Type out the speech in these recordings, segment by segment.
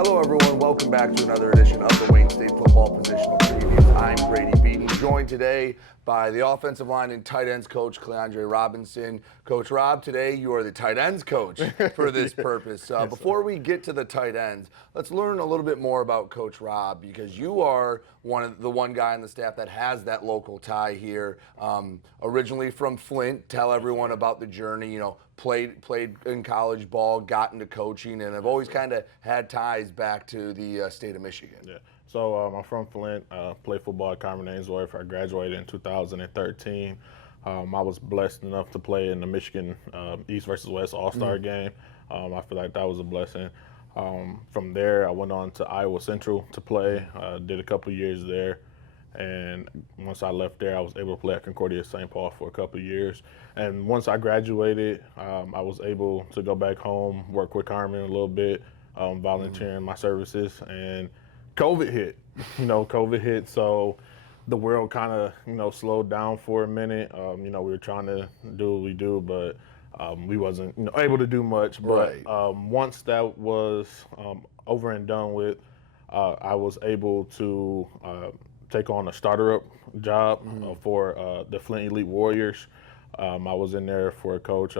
Hello, everyone. Welcome back to another edition of the Wayne State Football Positional Previews. I'm Brady Beedon, joined today by the offensive line and tight ends coach, Cleandre Robinson. Coach Rob, today you are the tight ends coach for this purpose. Before we get to the tight ends, let's learn a little bit more about Coach Rob, because you are one guy on the staff that has that local tie here. Originally from Flint. Tell everyone about the journey. You know, played in college ball, got into coaching, and I've always kind of had ties back to the state of Michigan. Yeah. So I'm from Flint. Played football at Carmen Ainsworth. I graduated in 2013. I was blessed enough to play in the Michigan East versus West All-Star game. I feel like that was a blessing. From there, I went on to Iowa Central to play. Did a couple years there. And once I left there, I was able to play at Concordia St. Paul for a couple of years. And once I graduated, I was able to go back home, work with Carmen a little bit, volunteering my services. And COVID hit. COVID hit, so the world kind of, slowed down for a minute. We were trying to do what we do, but we wasn't, able to do much. But once that was over and done with, I was able to take on a starter-up job for the Flint Elite Warriors. I was in there for a coach.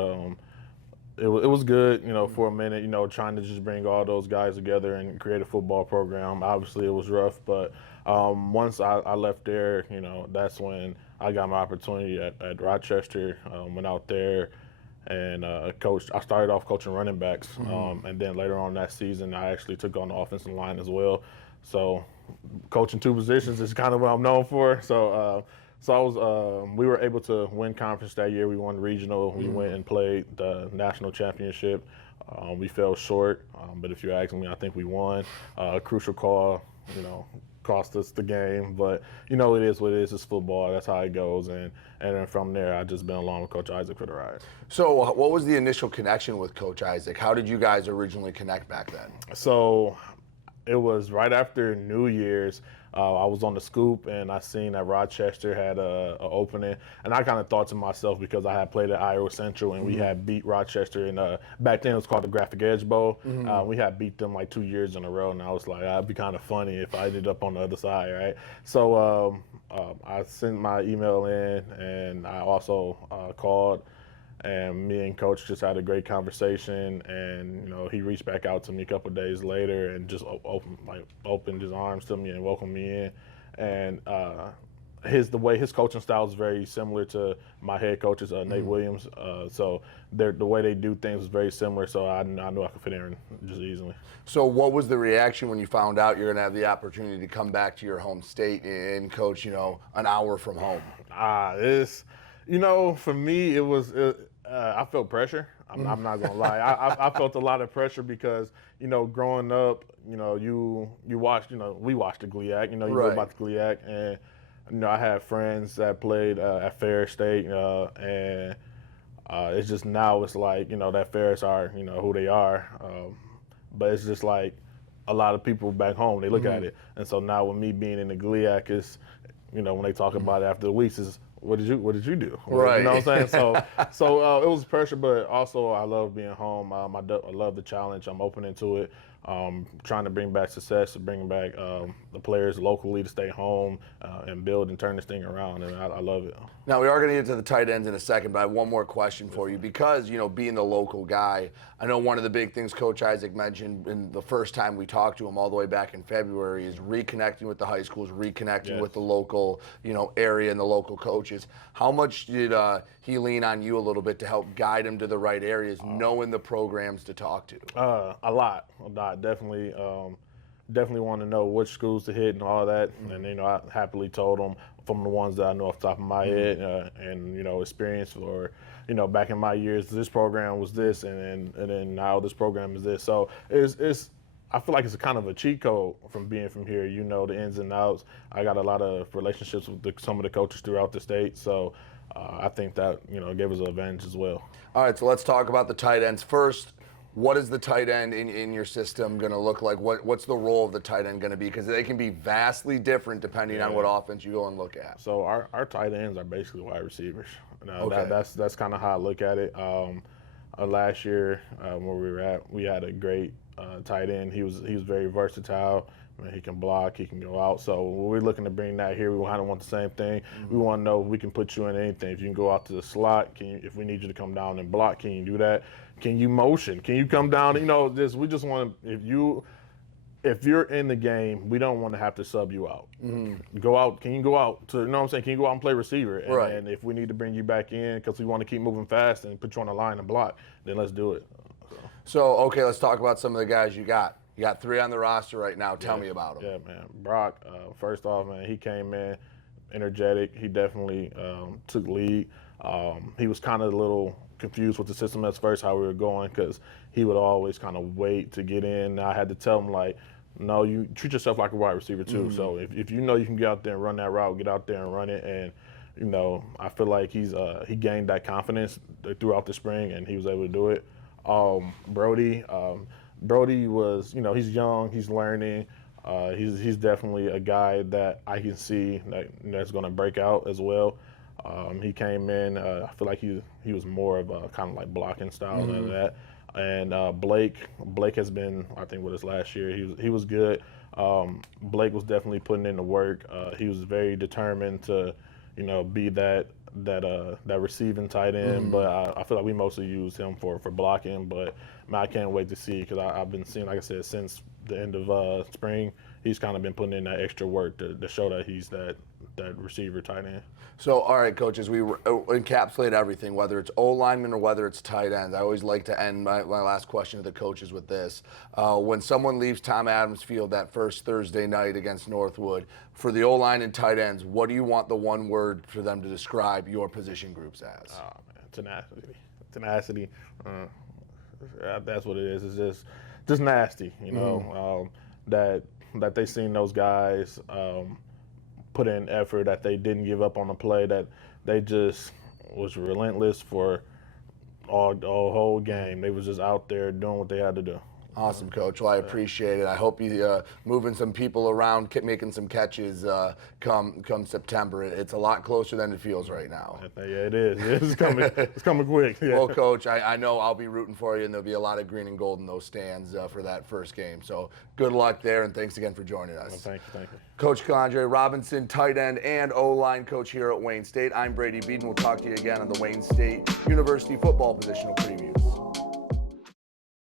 It was good, for a minute, trying to just bring all those guys together and create a football program. Obviously, it was rough, but once I left there, that's when I got my opportunity at Rochester. Went out there and coached. I started off coaching running backs, and then later on that season, I actually took on the offensive line as well. So coaching two positions is kind of what I'm known for. So we were able to win conference that year. We won regional. We went and played the national championship. We fell short, but if you're asking me, I think we won. A crucial call, cost us the game. But, it is what it is. It's football. That's how it goes. And then from there, I've just been along with Coach Isaac for the ride. So what was the initial connection with Coach Isaac? How did you guys originally connect back then? So it was right after New Year's. I was on the scoop, and I seen that Rochester had a opening, and I kind of thought to myself, because I had played at Iowa Central, and we had beat Rochester, and back then it was called the Graphic Edge Bowl. We had beat them like 2 years in a row, and I was like, it'd be kind of funny if I ended up on the other side, right? So I sent my email in, and I also called. And me and Coach just had a great conversation, and he reached back out to me a couple of days later and just opened his arms to me and welcomed me in. And the way his coaching style is very similar to my head coach's, Nate Williams. So the way they do things is very similar. So I knew I could fit in just easily. So what was the reaction when you found out you're going to have the opportunity to come back to your home state and coach, an hour from home? For me, it was. I felt pressure. I'm not gonna lie. I felt a lot of pressure because growing up, you watched, we watched the GLIAC. You know about the GLIAC, and I had friends that played at Ferris State, and it's just now it's like that Ferris are who they are, but it's just like a lot of people back home they look at it, and so now with me being in the GLIAC, is when they talk about it after the weeks is. What did you do? Right. You know what I'm saying? So it was pressure, but also I love being home. I love the challenge. I'm open into it. Trying to bring back success, bringing back the players locally to stay home and build and turn this thing around, and I love it. Now, we are going to get to the tight ends in a second, but I have one more question for you because, being the local guy, I know one of the big things Coach Isaac mentioned in the first time we talked to him all the way back in February is reconnecting with the high schools, reconnecting with the local, area and the local coaches. How much did he lean on you a little bit to help guide him to the right areas, knowing the programs to talk to? A lot. Definitely. Definitely want to know which schools to hit and all that. And, I happily told them from the ones that I know off the top of my head and, experience or, back in my years, this program was this and then now this program is this. So it's I feel like it's a kind of a cheat code from being from here. The ins and outs. I got a lot of relationships with some of the coaches throughout the state. So I think that, gave us an advantage as well. All right, so let's talk about the tight ends first. What is the tight end in your system going to look like? What's the role of the tight end going to be? Because they can be vastly different depending on what offense you go and look at. So our tight ends are basically wide receivers. Okay. That's kind of how I look at it. Last year, where we were at, we had a great tight end. He was very versatile. I mean, he can block, he can go out. So we're looking to bring that here. We kind of want the same thing. We want to know if we can put you in anything. If you can go out to the slot, if we need you to come down and block, can you do that? Can you motion? Can you come down? We just want to, if you're in the game, we don't want to have to sub you out. Go out. Can you go out to, what I'm saying? Can you go out and play receiver? And if we need to bring you back in because we want to keep moving fast and put you on the line and block, then let's do it. So, okay, let's talk about some of the guys you got. You got 3 on the roster right now. Tell me about them. Yeah, man. Brock, first off, man, he came in energetic. He definitely took lead. He was kind of a little confused with the system at first, how we were going, because he would always kind of wait to get in. I had to tell him, like, no, you treat yourself like a wide receiver too. So if you know you can get out there and run that route, get out there and run it. And, I feel like he gained that confidence throughout the spring, and he was able to do it. Brody was, he's young, he's learning. He's definitely a guy that I can see that's going to break out as well. He came in, I feel like he was more of a kind of like blocking style than that. And Blake has been, I think, with his last year, he was good. Blake was definitely putting in the work. He was very determined to, be that receiving tight end, but I feel like we mostly use him for blocking. But man, I can't wait to see, because I've been seeing, like I said, since the end of spring, he's kind of been putting in that extra work to show that he's that receiver tight end. So, all right, coaches, we encapsulate everything, whether it's O-lineman or whether it's tight ends. I always like to end my last question to the coaches with this. When someone leaves Tom Adams Field that first Thursday night against Northwood, for the O-line and tight ends, what do you want the one word for them to describe your position groups as? Oh, man, tenacity. That's what it is. It's just nasty, that they seen those guys put in effort, that they didn't give up on the play, that they just was relentless for all whole game. They was just out there doing what they had to do. Awesome, Coach. Well, I appreciate it. I hope you moving some people around, making some catches come September. It's a lot closer than it feels right now. Yeah, it is. It's coming quick. Yeah. Well, Coach, I know I'll be rooting for you, and there'll be a lot of green and gold in those stands for that first game. So good luck there, and thanks again for joining us. Well, thank you. Coach Cleandre Robinson, tight end and O-line coach here at Wayne State. I'm Brady Beedon. We'll talk to you again on the Wayne State University football positional preview.